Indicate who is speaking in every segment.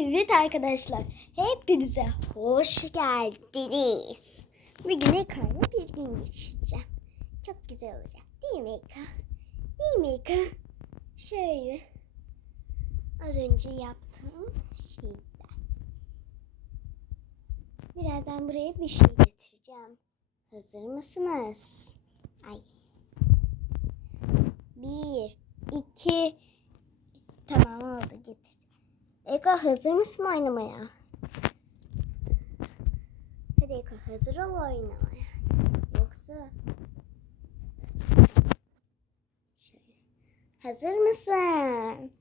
Speaker 1: Evet arkadaşlar, hepinize hoş geldiniz. Bugün Eka'yla bir gün geçireceğim. Çok güzel olacak değil mi Eka? Değil mi Eka? Şöyle, az önce yaptığım şeyden. Birazdan buraya bir şey getireceğim. Hazır mısınız? Ay. Bir, iki, tamam oldu getir. Eka hazır mısın oynamaya? Hadi Eka hazır ol oynamaya. Yoksa... Hazır mısın?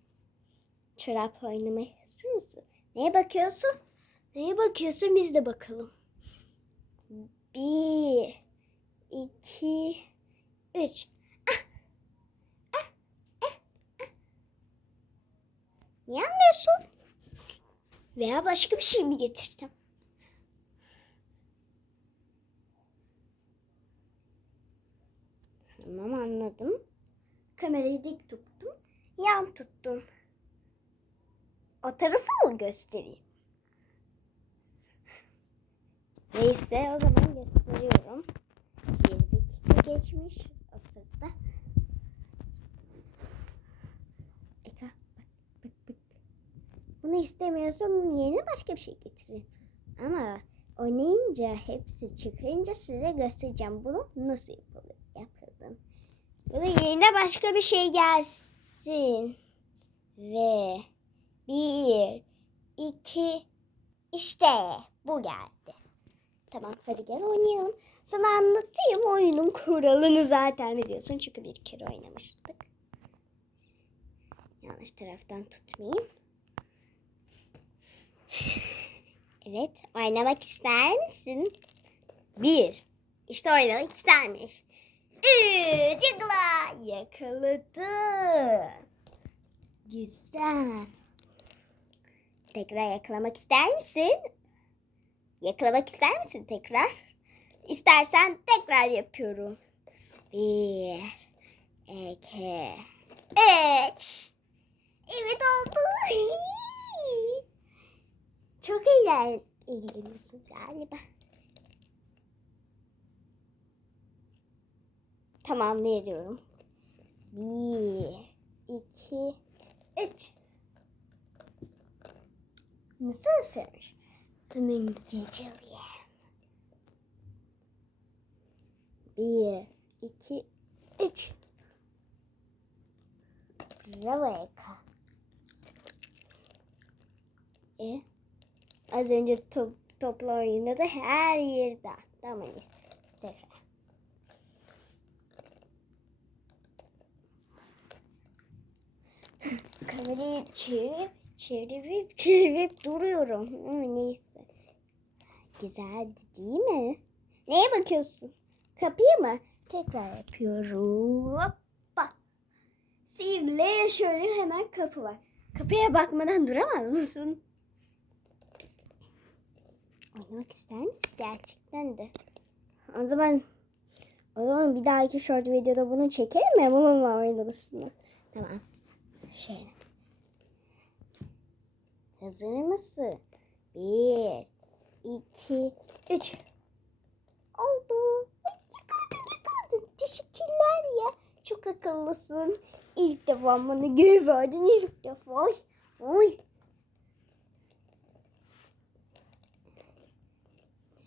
Speaker 1: Çorapla oynamaya hazır mısın? Neye bakıyorsun? Neye bakıyorsun biz de bakalım. Bir, iki, üç. Niye anlıyorsun? Veya başka bir şey mi getirdim? Tamam anladım. Kamerayı dik tuttum. Yan tuttum. O tarafı mı göstereyim? Neyse o zaman gösteriyorum. Bir dakika geçmiş. O sırada. Eka bak bak bak. Bunu istemiyorsam yerine başka bir şey getirin. Ama oynayınca hepsi çıkınca size göstereceğim bunu nasıl yapılır, yapıldım. Bunun yerine başka bir şey gelsin. Ve bir, iki, işte bu geldi. Tamam hadi gel oynayalım. Sana anlatayım oyunun kuralını zaten biliyorsun çünkü bir kere oynamıştık. Yanlış taraftan tutmayayım. Evet, oynamak ister misin? Bir. İşte oynamak istermiş. Üç. Yakala. Yakaladı. Güzel. Tekrar yakalamak ister misin? Yakalamak ister misin tekrar? İstersen tekrar yapıyorum. Bir. iki, Üç. Evet oldu. Çok eğlen eğleniyorsun galiba. Tamam veriyorum. Bir, iki, üç. Nasıl ısırır? Hemen geçelim. Bir, iki, üç. Bravo Eka. E? Az önce top, topla oynadı her yerde. Tamam. Tekrar. Kamerayı çevirip çevirip çevirip duruyorum. Ama neyse. Güzeldi değil mi? Neye bakıyorsun? Kapıya mı? Tekrar yapıyorum. Hoppa. Sihirle şöyle hemen kapı var. Kapıya bakmadan duramaz mısın? Oynamak ister? Gerçekten de. O zaman o zaman bir dahaki short videoda bunu çekelim mi? Bununla oynamasını. Tamam. Şöyle. Hazır mısın? Bir, iki, üç. Oldu. Yakaladın yakaladın. Teşekkürler ya. Çok akıllısın. İlk defa bana geri verdin. İlk defa. Oy. Oy.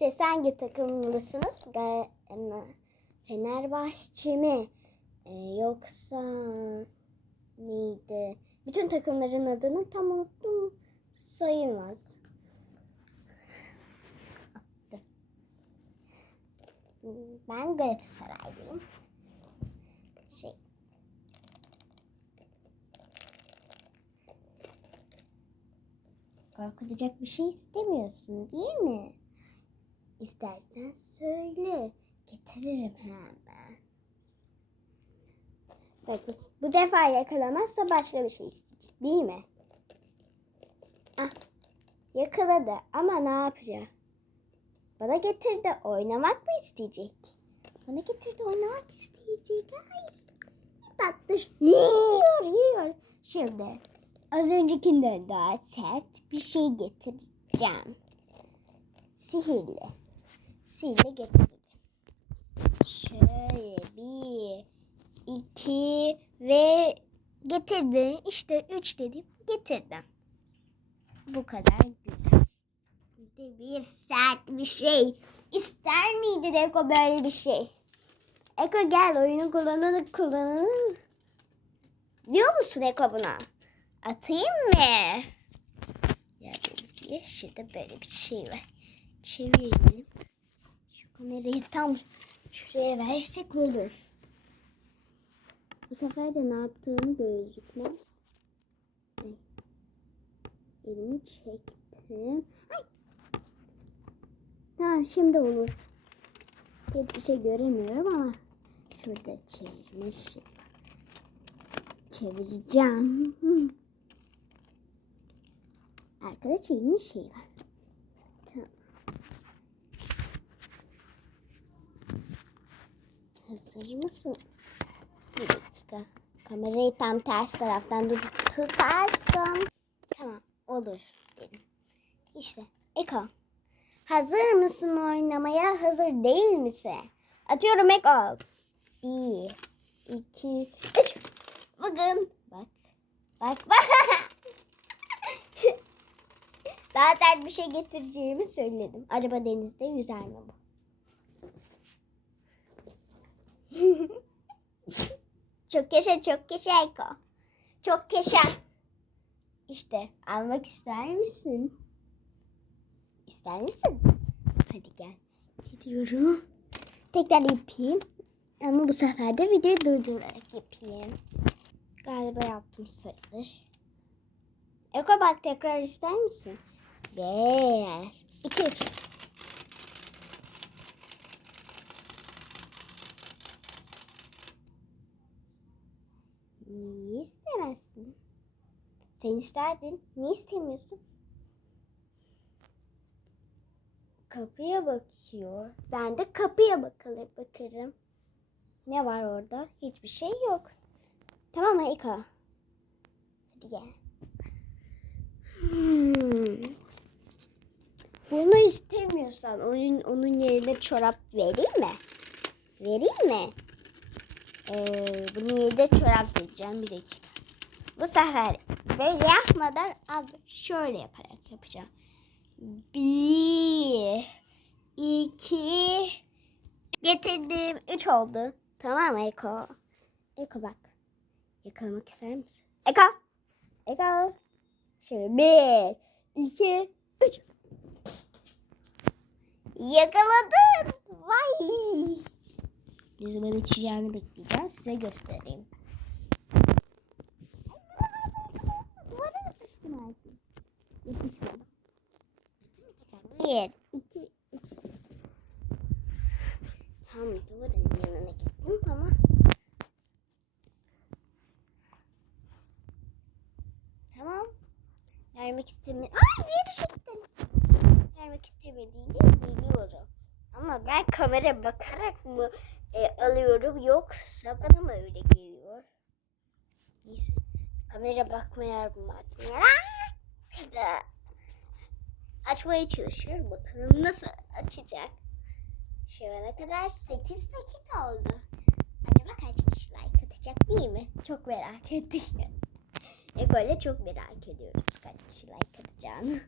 Speaker 1: Siz hangi takımlısınız? Fenerbahçe mi? Ee, yoksa neydi? Bütün takımların adını tam unuttum. Sayılmaz. Ben Galatasaraylıyım. Şey. Korkutacak bir şey istemiyorsun değil mi? İstersen söyle. Getiririm hemen. Bak bu, bu defa yakalamazsa başka bir şey isteyecek değil mi? Ah, yakaladı ama ne yapacak? Bana getirdi oynamak mı isteyecek? Bana getirdi oynamak isteyecek. Ay, tatlı. Yiyor yiyor. Şimdi az öncekinden daha sert bir şey getireceğim. Sihirli. Sihirli getirdim. Şöyle bir, iki ve getirdi. İşte üç dedim. Getirdim. Bu kadar güzel. Bir bir sert bir şey. İster miydi Eko böyle bir şey? Eko gel oyunu kullanılır kullanılır. Diyor musun Eko buna? Atayım mı? Gibi şurada böyle bir şey var. Çevirelim. Kamerayı tam şuraya versek olur. Bu sefer de ne yaptığım gözükmez. Elimi çektim. Ay. Tamam şimdi olur. Pek bir şey göremiyorum ama şurada çevirme şey. Çevireceğim. Arkada çevirme şey var. Tamam. Hazır mısın? Bir dakika. Kamerayı tam ters taraftan dur tutarsam. Tamam olur dedim. İşte Eko. Hazır mısın oynamaya? Hazır değil misin? Atıyorum Eko. Bir, iki, üç. Bugün bak. Bak bak. Daha sert bir şey getireceğimi söyledim. Acaba denizde yüzer mi bu? Çok yaşa çok yaşa Eko. Çok yaşa. İşte almak ister misin? İster misin? Hadi gel. Gidiyorum. Tekrar yapayım. Ama bu sefer de videoyu durdurarak yapayım. Galiba yaptım sayılır. Eko bak tekrar ister misin? Bir, iki, üç. Niye istemezsin? Sen isterdin. Niye istemiyorsun? Kapıya bakıyor. Ben de kapıya bakalım bakarım. Ne var orada? Hiçbir şey yok. Tamam mı Eka? Hadi gel. Hmm. Bunu istemiyorsan onun, onun yerine çorap vereyim mi? Vereyim mi? Ee, bunun yerine çorap vereceğim. Bir dakika. Bu sefer böyle yapmadan abi şöyle yaparak yapacağım. Bir, iki, getirdim. Üç oldu. Tamam mı Eko? Eko bak. Yakalamak ister misin? Eko. Eko. Şöyle bir, iki, üç. Yakaladın. Vay. Ne zaman içeceğini bekleyeceğim. Size göstereyim. Bir, iki. Tam duvarın yanına gittim ama Tamam. Vermek istemiyorum. Ay verecektim. Vermek istemediğini biliyorum. Ama ben kamera bakarak mı e, alıyorum yoksa bana mı öyle geliyor? Neyse. Kamera bakmaya. Da açmaya çalışıyorum. Bakalım nasıl açacak. Şu ana kadar 8 dakika oldu. Acaba kaç kişi like atacak değil mi? Çok merak ettik. Ego çok merak ediyoruz kaç kişi like atacağını.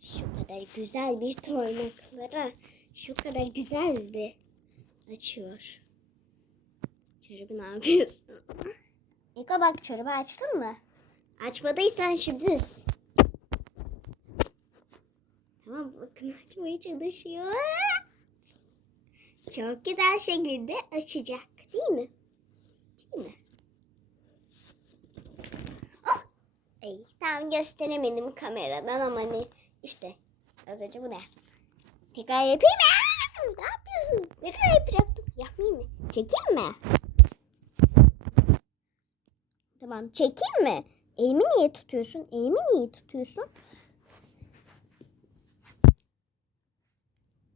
Speaker 1: Şu kadar güzel bir toynaklara şu kadar güzel bir açıyor. Çorabı ne yapıyorsun? Eko bak çorabı açtın mı? Açmadıysan şimdi Tamam bakın açmaya çalışıyor. Çok güzel şekilde açacak değil mi? Değil mi? Oh! Ey, tam gösteremedim kameradan ama ne işte az önce bu ne? Tekrar yapayım mı? Ne yapıyorsun? Ne kadar yapacaktım? Yapmayayım mı? Çekeyim mi? Tamam çekeyim mi? Elimi niye tutuyorsun? Elimi niye tutuyorsun?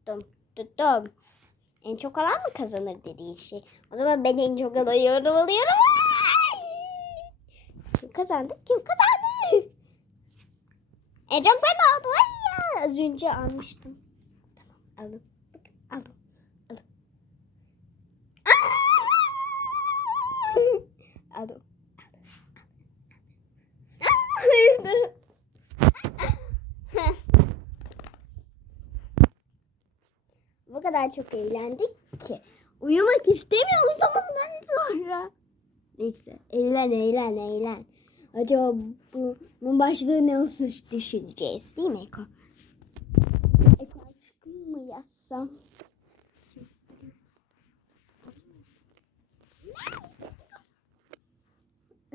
Speaker 1: Tuttum. Tuttum. En çok alan mı kazanır dediğin şey. O zaman ben en çok alıyorum alıyorum. Kim kazandı? Kim kazandı? En çok ben aldım. Az önce almıştım. Tamam aldım. Aldım. Aldım. Bu kadar çok eğlendik ki. Uyumak istemiyorum zamandan sonra. Neyse eğlen eğlen eğlen. Acaba bu, bu başlığı ne olsun düşüneceğiz değil mi Eko? Eko aşkım mı yazsam?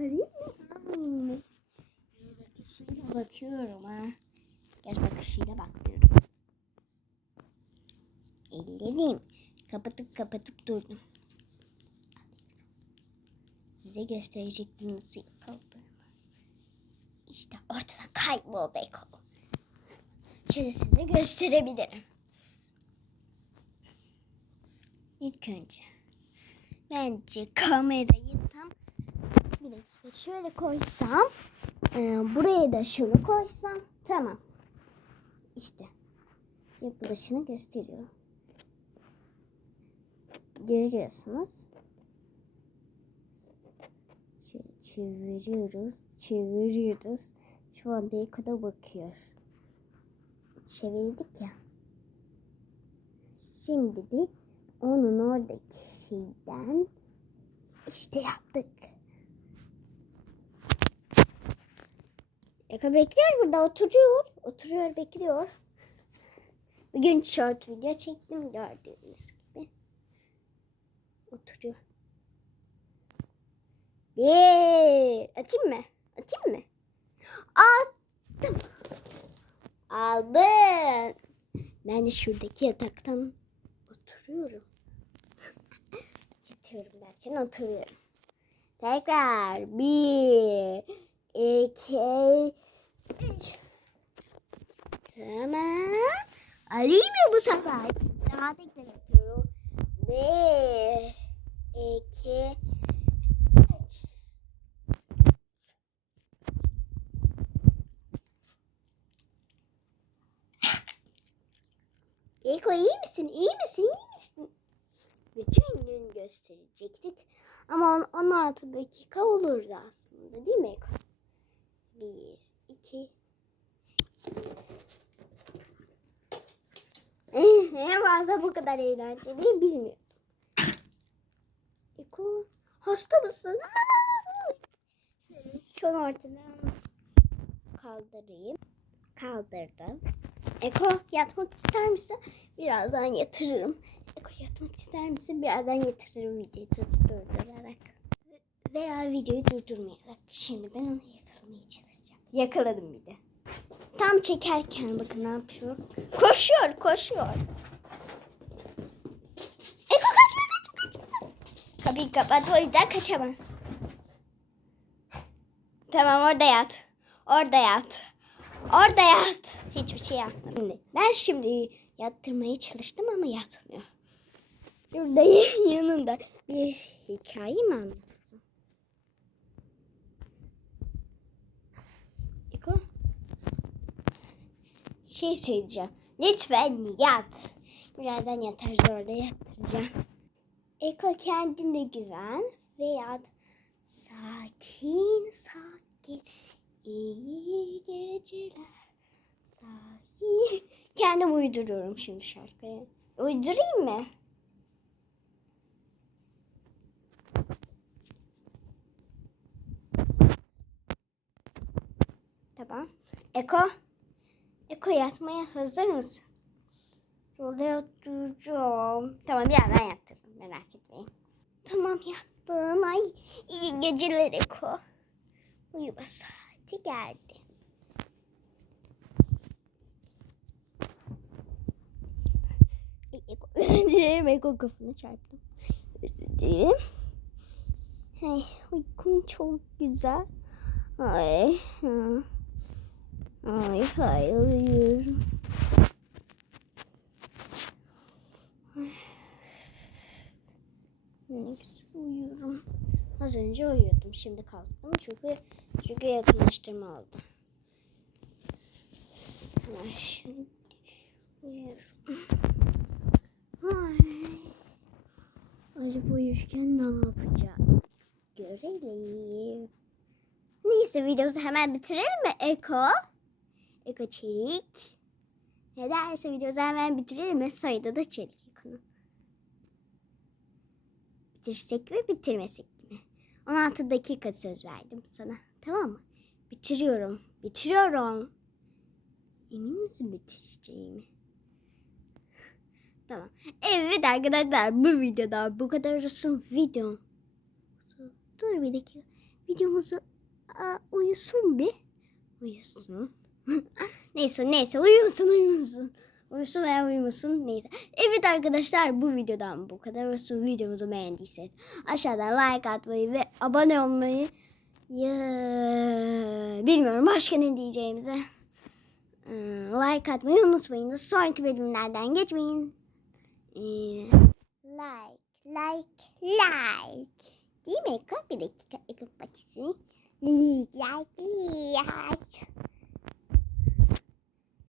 Speaker 1: Arayayım mı? Almayayım bakıyorum ha. Göz bakışıyla bakıyorum. Ellerim. Kapatıp kapatıp durdum. Size gösterecektim nasıl yapıldığını. İşte ortadan kayboldu Eko. Şöyle size gösterebilirim. İlk önce bence kamerayı şöyle koysam e, buraya da şunu koysam tamam. İşte yapılışını gösteriyor. Görüyorsunuz. Şöyle çeviriyoruz, çeviriyoruz. Şu anda yakada bakıyor. Çevirdik ya. Şimdi de onun oradaki şeyden işte yaptık. Eka bekliyor burada oturuyor. Oturuyor bekliyor. Bugün short video çektim gördüğünüz gibi. Oturuyor. Bir. Atayım mı? Atayım mı? Attım. Aldın. Ben de şuradaki yataktan oturuyorum. Yatıyorum derken oturuyorum. Tekrar. Bir. İki, üç. Tamam. Alayım mı bu sefer? Daha tekrar yapıyorum. Bir, iki, üç. Eko iyi misin? İyi misin? İyi misin? Bütün gün gösterecektik. Ama on- 16 dakika olurdu aslında değil mi Eko? Bir, iki. Ne varsa bu kadar eğlenceli bilmiyorum. Eko hasta mısın? Şunu ortadan kaldırayım. Kaldırdım. Eko yatmak ister misin? Birazdan yatırırım. Eko yatmak ister misin? Birazdan yatırırım videoyu durdurarak. Veya videoyu durdurmayarak. Şimdi ben onu. Yakaladım bir de. Tam çekerken bakın ne yapıyor. Koşuyor, koşuyor. Eko kaçma, kaçma, kaçma. Kapıyı kapat, o yüzden kaçamam. Tamam orada yat. Orada yat. Orada yat. Hiçbir şey yapmadım. Ben şimdi yattırmaya çalıştım ama yatmıyor. Burada yanında bir hikaye mi? Eko. Şey söyleyeceğim. Lütfen yat. Birazdan yatarız orada yatıracağım. Eko kendine güven ve yat. Sakin sakin. İyi geceler. Sakin. Kendim uyduruyorum şimdi şarkıyı. Uydurayım mı? Tamam. Eko. Eko yatmaya hazır mısın? Şurada yatıracağım. Tamam birazdan yattırırım merak etmeyin. Tamam yattın. Ay iyi geceler Eko. Uyuma saati geldi. Eko, özür dilerim Eko kafana çarptım. Özür dilerim. Hey, uykum çok güzel. Ay. hı. Ay hayır uyuyorum. Ne uyuyorum. Az önce uyuyordum. Şimdi kalktım çünkü çünkü yakınlaştırma aldım. Ay, şimdi uyuyorum. Ay. Ali uyurken ne yapacağım? Görelim. Neyse videomuzu hemen bitirelim mi Eko? Eko Çelik. Ne derse videomuzu hemen bitirelim mi? Soyadı da Çelik Eko'nun. Bitirsek mi bitirmesek mi? 16 dakika söz verdim sana. Tamam mı? Bitiriyorum. Bitiriyorum. Emin misin bitireceğimi? Tamam. Evet arkadaşlar bu videoda bu kadar olsun video. Dur bir dakika. Videomuzu aa, uyusun bir. Uyusun. neyse neyse uyusun uyusun. Uyusun veya uyumasın neyse. Evet arkadaşlar bu videodan bu kadar olsun. Videomuzu beğendiyseniz aşağıdan like atmayı ve abone olmayı ya, bilmiyorum başka ne diyeceğimize. Ee, like atmayı unutmayın. Sonraki bölümlerden geçmeyin. Ee, like, like, like. Değil mi? Bir dakika Eko patisini. Like, like, like.